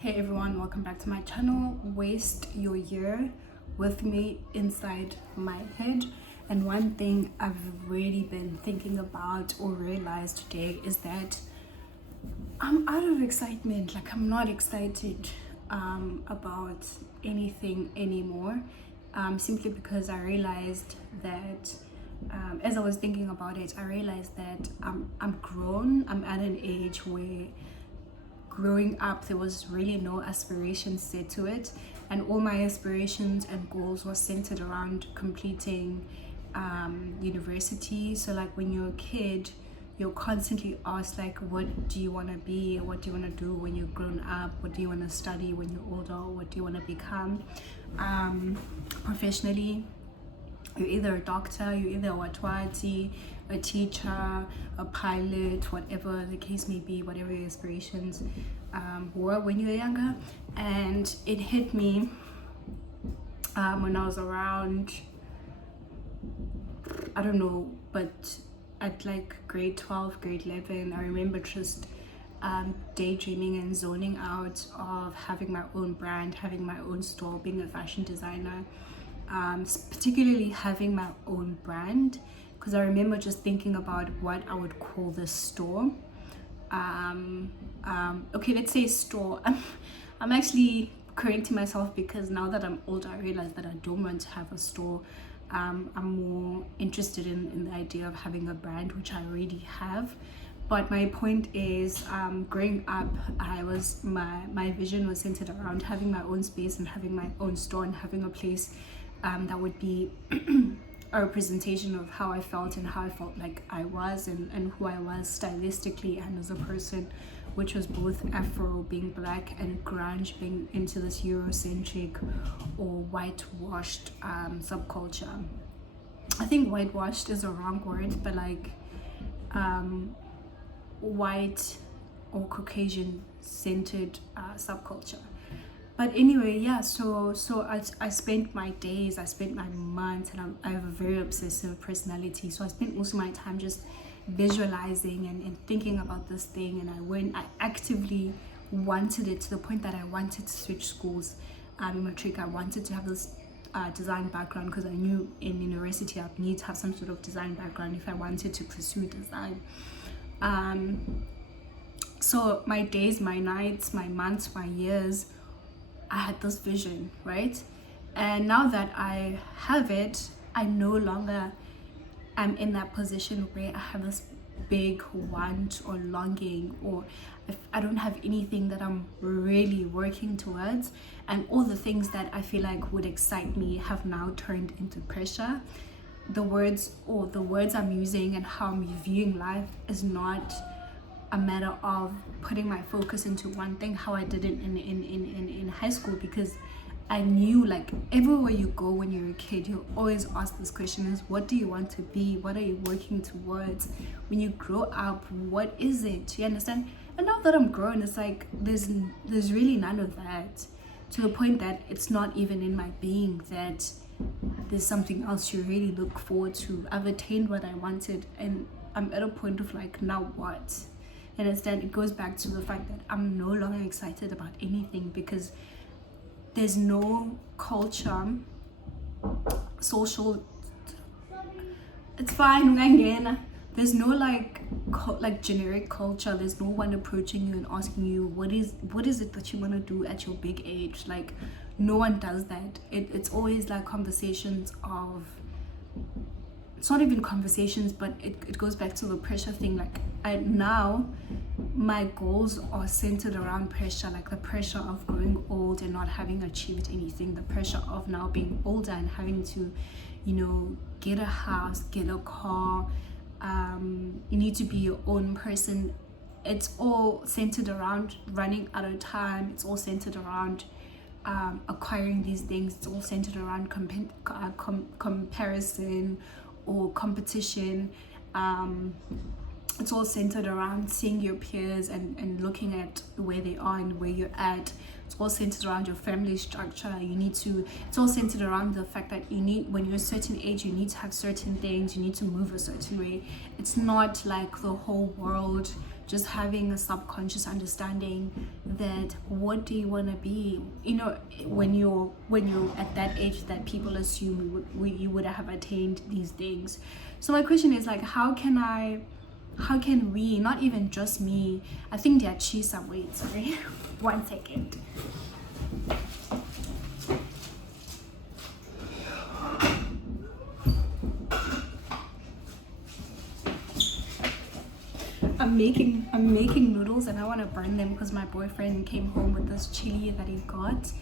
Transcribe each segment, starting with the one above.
Hey everyone, welcome back to my channel. Waste your year with me inside my head. And one thing I've really been thinking about or realized today is that I'm out of excitement. Like, I'm not excited about anything anymore, simply because I realized that as I was thinking about it, I realized that I'm grown. I'm at an age where growing up there was really no aspiration set to it, and all my aspirations and goals were centered around completing university. So like when you're a kid, you're constantly asked like, what do you want to be, what do you want to do when you're grown up, what do you want to study when you're older, what do you want to become professionally. You're either a doctor, you're either a watwati, a teacher, a pilot, whatever the case may be, whatever your aspirations were when you were younger. And it hit me when I was around, I don't know, but at like grade 12, grade 11, I remember just daydreaming and zoning out of having my own brand, having my own store, being a fashion designer. Particularly having my own brand, because I remember just thinking about what I would call this store. Okay, let's say store. I'm actually correcting myself, because now that I'm older, I realize that I don't want to have a store. I'm more interested in the idea of having a brand, which I already have. But my point is, growing up, my vision was centered around having my own space and having my own store and having a place that would be a representation of how I felt and how I felt like I was, and who I was stylistically and as a person, which was both Afro, being black, and grunge, being into this Eurocentric or whitewashed subculture. I think whitewashed is a wrong word, but like white or Caucasian centered subculture. But anyway, yeah, so I spent my days, I spent my months, and I have a very obsessive personality, so I spent most of my time just visualizing and thinking about this thing. And I actively wanted it, to the point that I wanted to switch schools. In matric, I wanted to have this design background, because I knew in university I'd need to have some sort of design background if I wanted to pursue design. So my days, my nights, my months, my years, I had this vision, right? And now that I have it, I no longer am in that position where I have this big want or longing, or if I don't have anything that I'm really working towards, and all the things that I feel like would excite me have now turned into pressure. The words I'm using and how I'm viewing life is not a matter of putting my focus into one thing, how I did it in high school, because I knew, like, everywhere you go when you're a kid, you always ask this question: is what do you want to be? What are you working towards? When you grow up, what is it? You understand? And now that I'm grown, it's like there's really none of that, to the point that it's not even in my being that there's something else you really look forward to. I've attained what I wanted, and I'm at a point of like, now what? And instead, it goes back to the fact that I'm no longer excited about anything, because there's no culture, social. It's fine, there's no like generic culture. There's no one approaching you and asking you what is it that you want to do at your big age. Like, no one does that. It's always like conversations of, it's not even conversations, but it goes back to the pressure thing. Like, now my goals are centered around pressure, like the pressure of growing old and not having achieved anything, the pressure of now being older and having to, get a house, get a car. You need to be your own person. It's all centered around running out of time. It's all centered around acquiring these things. It's all centered around comparison or competition. It's all centered around seeing your peers and looking at where they are and where you're at. It's all centered around your family structure. It's all centered around the fact that when you're a certain age, you need to have certain things, you need to move a certain way. It's not like the whole world just having a subconscious understanding that what do you want to be, when you're at that age that people assume you would have attained these things. So my question is like, how can we, not even just me, I think there are Chisa, wait, sorry, 1 second. I'm making noodles and I want to burn them because my boyfriend came home with this chili that he got,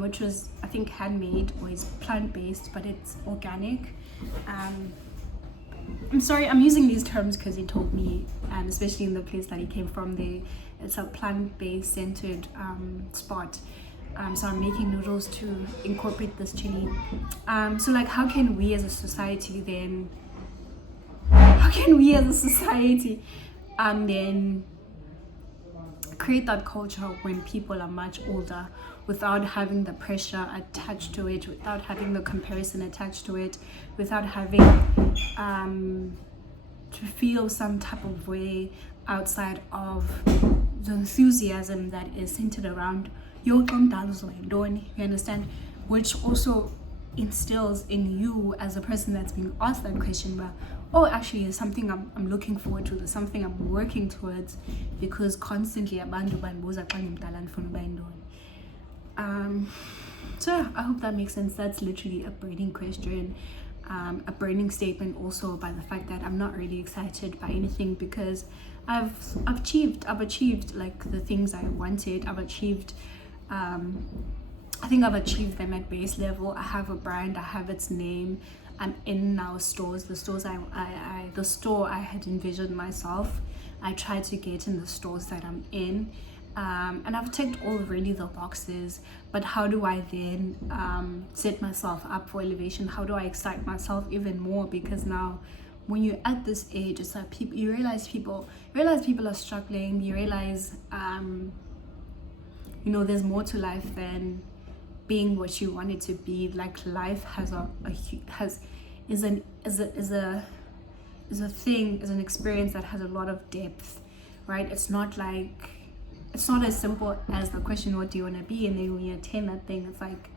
which was, I think, handmade, or is plant-based, but it's organic. I'm sorry, I'm using these terms because he told me, especially in the place that he came from, it's a plant-based centered spot. So I'm making noodles to incorporate this chili. So like, how can we as a society then then create that culture when people are much older, without having the pressure attached to it, without having the comparison attached to it, without having to feel some type of way outside of the enthusiasm that is centered around you understand, which also instills in you as a person that's being asked that question, but actually it's something I'm looking forward to, there's something I'm working towards, because constantly abantu bandibuza xa ngimdala ndifuna uba yintoni. So I hope that makes sense. That's literally a burning question, a burning statement also, by the fact that I'm not really excited by anything, because I've achieved like the things I wanted. I think I've achieved them at base level. I have a brand, I have its name. I'm in now stores. The store I had envisioned myself, I tried to get in the stores that I'm in. And I've ticked all really the boxes, but how do I then set myself up for elevation? How do I excite myself even more? Because now when you're at this age, it's like you realize people are struggling. You realize there's more to life than being what you want it to be. Like, life is an experience that has a lot of depth, right? It's not as simple as the question, what do you want to be? And then when you attain that thing, it's like,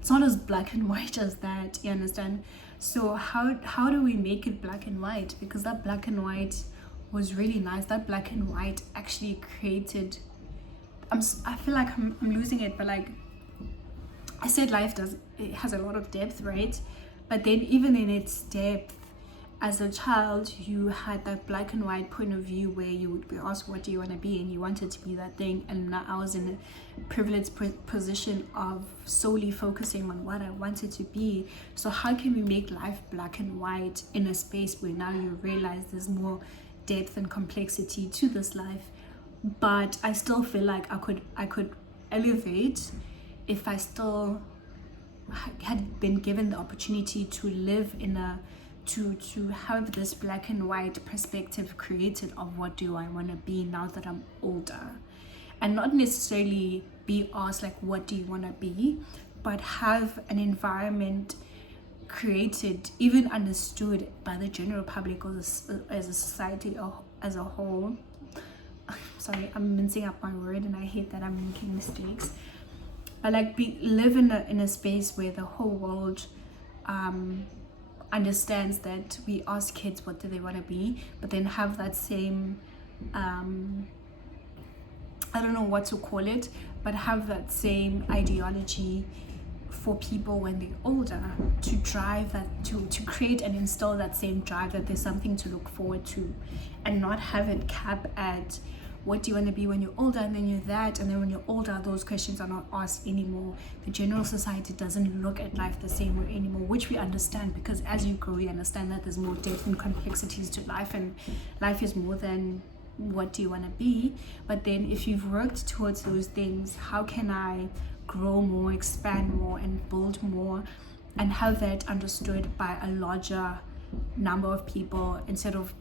it's not as black and white as that, you understand? So how do we make it black and white? Because that black and white was really nice. That black and white actually created, I feel like I'm losing it, but like I said, it has a lot of depth, right? But then even in its depth, as a child, you had that black and white point of view where you would be asked, what do you want to be? And you wanted to be that thing. And now I was in a privileged position of solely focusing on what I wanted to be. So how can we make life black and white in a space where now you realize there's more depth and complexity to this life? But I still feel like I could elevate if I still had been given the opportunity to live to have this black and white perspective created of what do I want to be now that I'm older, and not necessarily be asked like, what do you want to be, but have an environment created, even understood by the general public or as a society as a whole. Sorry, I'm mincing up my word and I hate that I'm making mistakes. But like, live in a space where the whole world understands that we ask kids what do they want to be, but then have that same I don't know what to call it, but have that same ideology for people when they're older, to drive that, to create and instill that same drive, that there's something to look forward to, and not have it cap at what do you want to be when you're older, and then you're that, and then when you're older those questions are not asked anymore. The general society doesn't look at life the same way anymore, which we understand, because as you grow you understand that there's more depth and complexities to life, and life is more than what do you want to be. But then if you've worked towards those things, how can I grow more, expand more, and build more, and have that understood by a larger number of people, instead of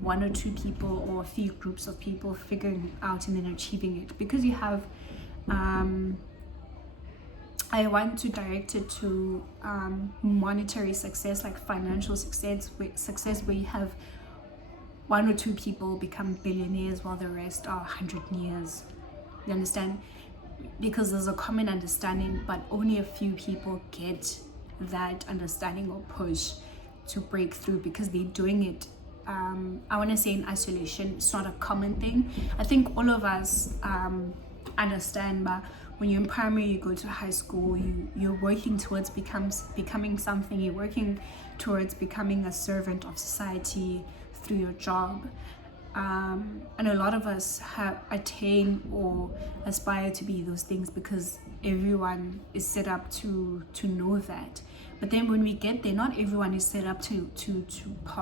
one or two people or a few groups of people figuring it out and then achieving it. Because you have I want to direct it to monetary success, like financial success where you have one or two people become billionaires while the rest are 100 years. You understand? Because there's a common understanding, but only a few people get that understanding or push to break through because they're doing it, I want to say, in isolation. It's not a common thing. I think all of us understand, but when you're in primary, you go to high school, you're working towards becoming something. You're working towards becoming a servant of society through your job. And a lot of us have attain or aspire to be those things because everyone is set up to know that. But then when we get there, not everyone is set up to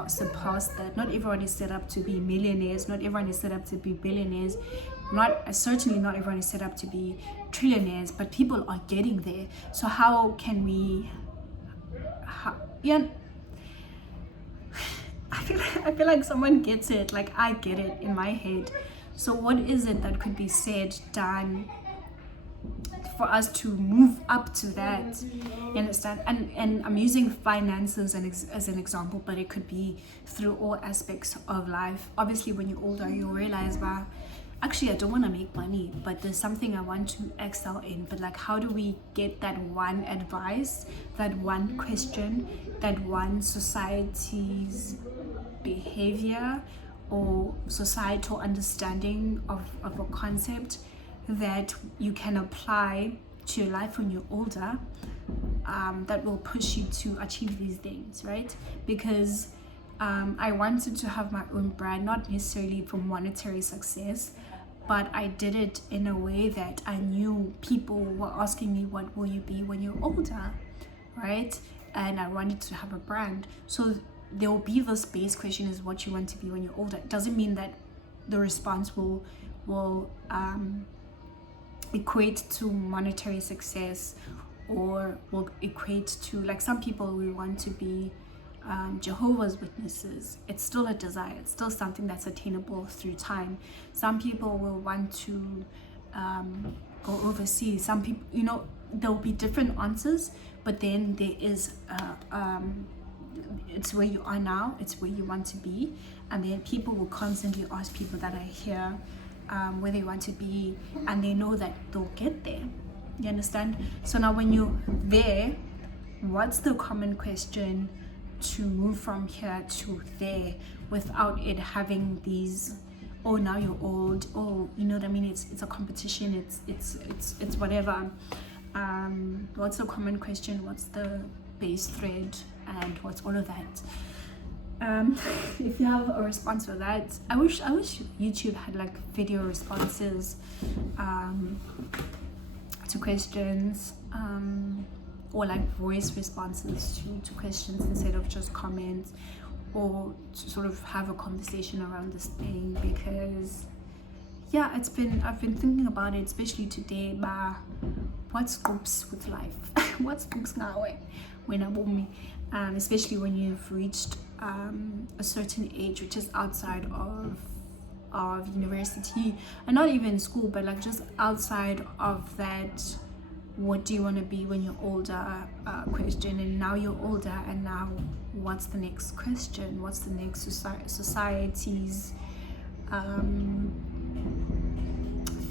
surpass that. Not everyone is set up to be millionaires. Not everyone is set up to be billionaires. Certainly not everyone is set up to be trillionaires. But people are getting there. So how can we? I feel like someone gets it. Like I get it in my head. So what is it that could be said, done, for us to move up to that? You understand? And I'm using finances as an example, but it could be through all aspects of life. Obviously, when you're older, you'll realize, well, actually, I don't want to make money, but there's something I want to excel in. But like, how do we get that one advice, that one question, that one society's behavior or societal understanding of a concept that you can apply to your life when you're older, that will push you to achieve these things, right? Because I wanted to have my own brand, not necessarily for monetary success, but I did it in a way that I knew people were asking me, what will you be when you're older, right? And I wanted to have a brand. So there will be this base question, is what you want to be when you're older. It doesn't mean that the response will equate to monetary success or will equate to, like, some people will want to be Jehovah's Witnesses. It's still a desire. It's still something that's attainable through time. Some people will want to go overseas. Some people, there'll be different answers, but then there is it's where you are now, it's where you want to be. And then people will constantly ask people that are here where they want to be, and they know that they'll get there. You understand? So now when you're there, what's the common question to move from here to there without it having these, oh, now you're old, oh, you know what I mean? It's a competition, it's whatever. What's the common question? What's the base thread? And what's all of that? If you have a response for that, I wish YouTube had like video responses to questions, or like voice responses to questions instead of just comments, or to sort of have a conversation around this thing. Because yeah, I've been thinking about it, especially today, but what's scopes with life? What's scopes now when I'm me? Especially when you've reached a certain age, which is outside of university, and not even school, but like just outside of that, what do you want to be when you're older question. And now you're older, and now what's the next question? What's the next society's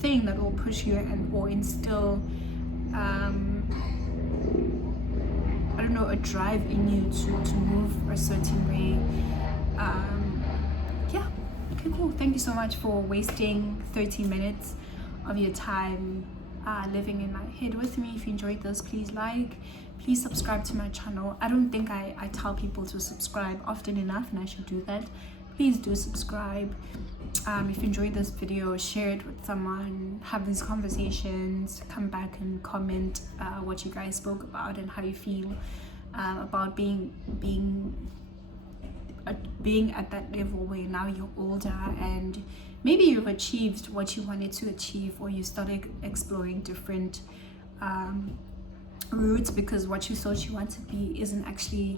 thing that will push you or instill I don't know, a drive in you to move a certain way. Yeah, okay, cool. Thank you so much for wasting 30 minutes of your time living in my head with me. If you enjoyed this, please subscribe to my channel. I don't think I tell people to subscribe often enough, and I should do that. Please do subscribe. If you enjoyed this video, share it with someone, have these conversations, come back and comment what you guys spoke about and how you feel about being at that level where now you're older and maybe you've achieved what you wanted to achieve, or you started exploring different routes because what you thought you want to be isn't actually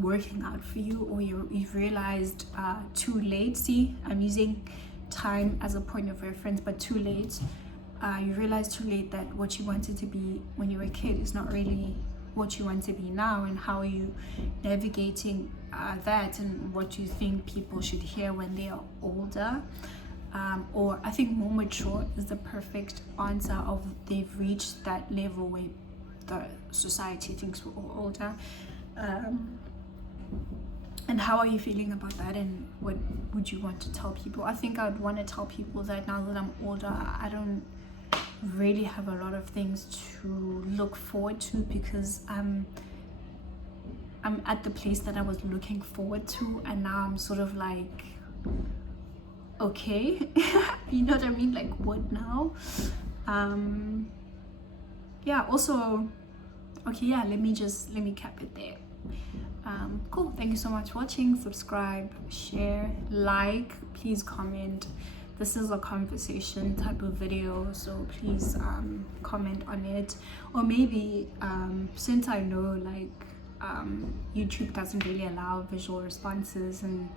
working out for you, or you've realized too late. See, I'm using time as a point of reference, but too late. You realize too late that what you wanted to be when you were a kid is not really what you want to be now, and how are you navigating that, and what you think people should hear when they are older. Or I think more mature is the perfect answer of they've reached that level where the society thinks we're all older. And how are you feeling about that, and what would you want to tell people? I think I would want to tell people that now that I'm older, I don't really have a lot of things to look forward to, because I'm at the place that I was looking forward to, and now I'm sort of like, okay. You know what I mean? Like, what now? Yeah, also, okay, yeah, let me cap it there. Cool, thank you so much for watching. Subscribe, share, like, please comment. This is a conversation type of video, so please comment on it. Or maybe since I know like YouTube doesn't really allow visual responses and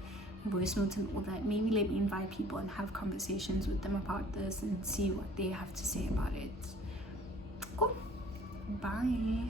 voice notes and all that, maybe let me invite people and have conversations with them about this and see what they have to say about it. Cool, bye.